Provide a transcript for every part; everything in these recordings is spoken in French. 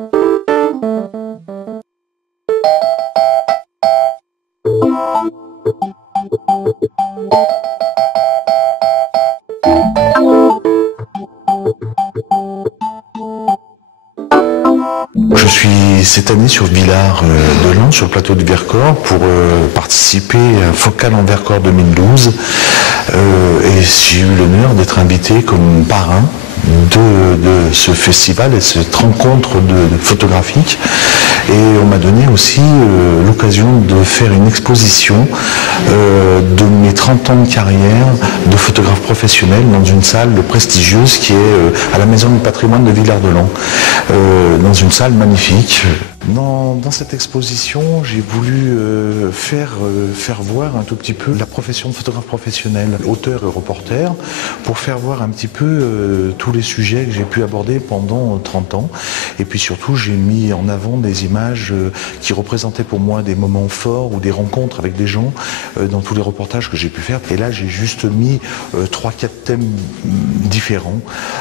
Je suis cette année sur Villard-de-Lans, sur le plateau de Vercors, pour participer à Focal en Vercors 2012. Et j'ai eu l'honneur d'être invité comme parrain de ce festival et cette rencontre photographique. Et on m'a donné aussi l'occasion de faire une exposition de mes 30 ans de carrière de photographe professionnel dans une salle prestigieuse qui est à la Maison du patrimoine de Villard-de-Lans, dans une salle magnifique. Dans cette exposition, j'ai voulu faire voir un tout petit peu la profession de photographe professionnel, auteur et reporter, pour faire voir un petit peu tous les sujets que j'ai pu aborder pendant 30 ans. Et puis surtout, j'ai mis en avant des images qui représentaient pour moi des moments forts ou des rencontres avec des gens dans tous les reportages que j'ai pu faire. Et là, j'ai juste mis 3-4 thèmes différents,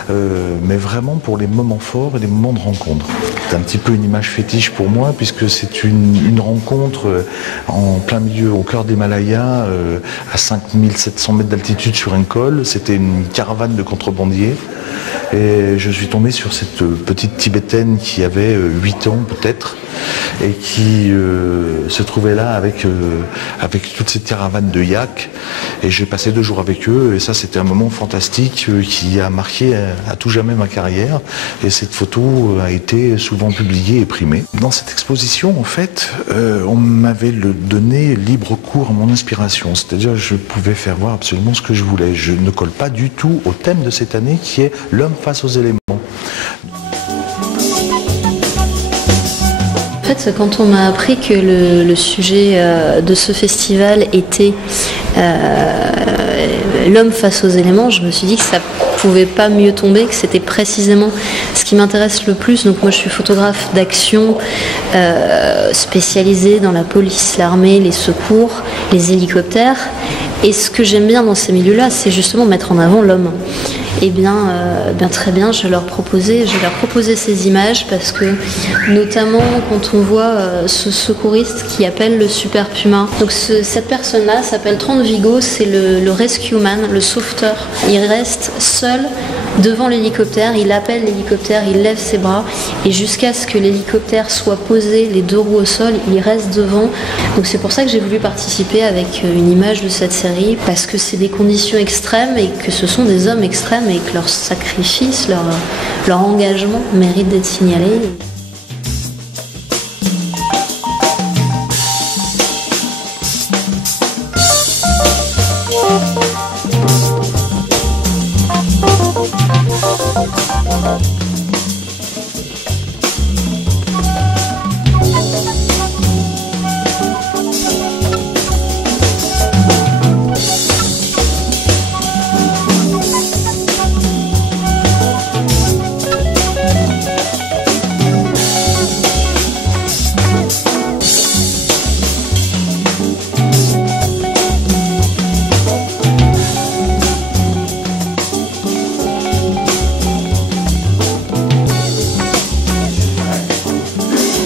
mais vraiment pour les moments forts et les moments de rencontre. C'est un petit peu une image fétiche pour moi, puisque c'est une rencontre en plein milieu, au cœur des Himalayas, à 5700 mètres d'altitude sur un col. C'était une caravane de contrebandiers. Et je suis tombé sur cette petite Tibétaine qui avait 8 ans peut-être, et qui se trouvait là avec toute cette caravane de yaks. Et j'ai passé 2 jours avec eux, et ça c'était un moment fantastique qui a marqué à tout jamais ma carrière. Et cette photo a été souvent publiée et primée. Dans cette exposition, en fait, on m'avait donné libre cours à mon inspiration, c'est-à-dire je pouvais faire voir absolument ce que je voulais. Je ne colle pas du tout au thème de cette année qui est l'homme face aux éléments. En fait, quand on m'a appris que le sujet de ce festival était l'homme face aux éléments, je me suis dit que ça pouvait pas mieux tomber, que c'était précisément ce qui m'intéresse le plus. Donc moi je suis photographe d'action spécialisée dans la police, l'armée, les secours, les hélicoptères. Et ce que j'aime bien dans ces milieux-là, c'est justement mettre en avant l'homme. Eh bien, très bien, je vais leur proposer ces images parce que, notamment quand on voit ce secouriste qui appelle le Super Puma. Donc cette personne-là s'appelle Trond Viggo, c'est le rescue man, le sauveteur. Il reste seul devant l'hélicoptère, il appelle l'hélicoptère, il lève ses bras et jusqu'à ce que l'hélicoptère soit posé, les 2 roues au sol, il reste devant. Donc c'est pour ça que j'ai voulu participer avec une image de cette série, parce que c'est des conditions extrêmes et que ce sont des hommes extrêmes et que leur sacrifice, leur engagement mérite d'être signalé.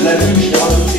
La lune,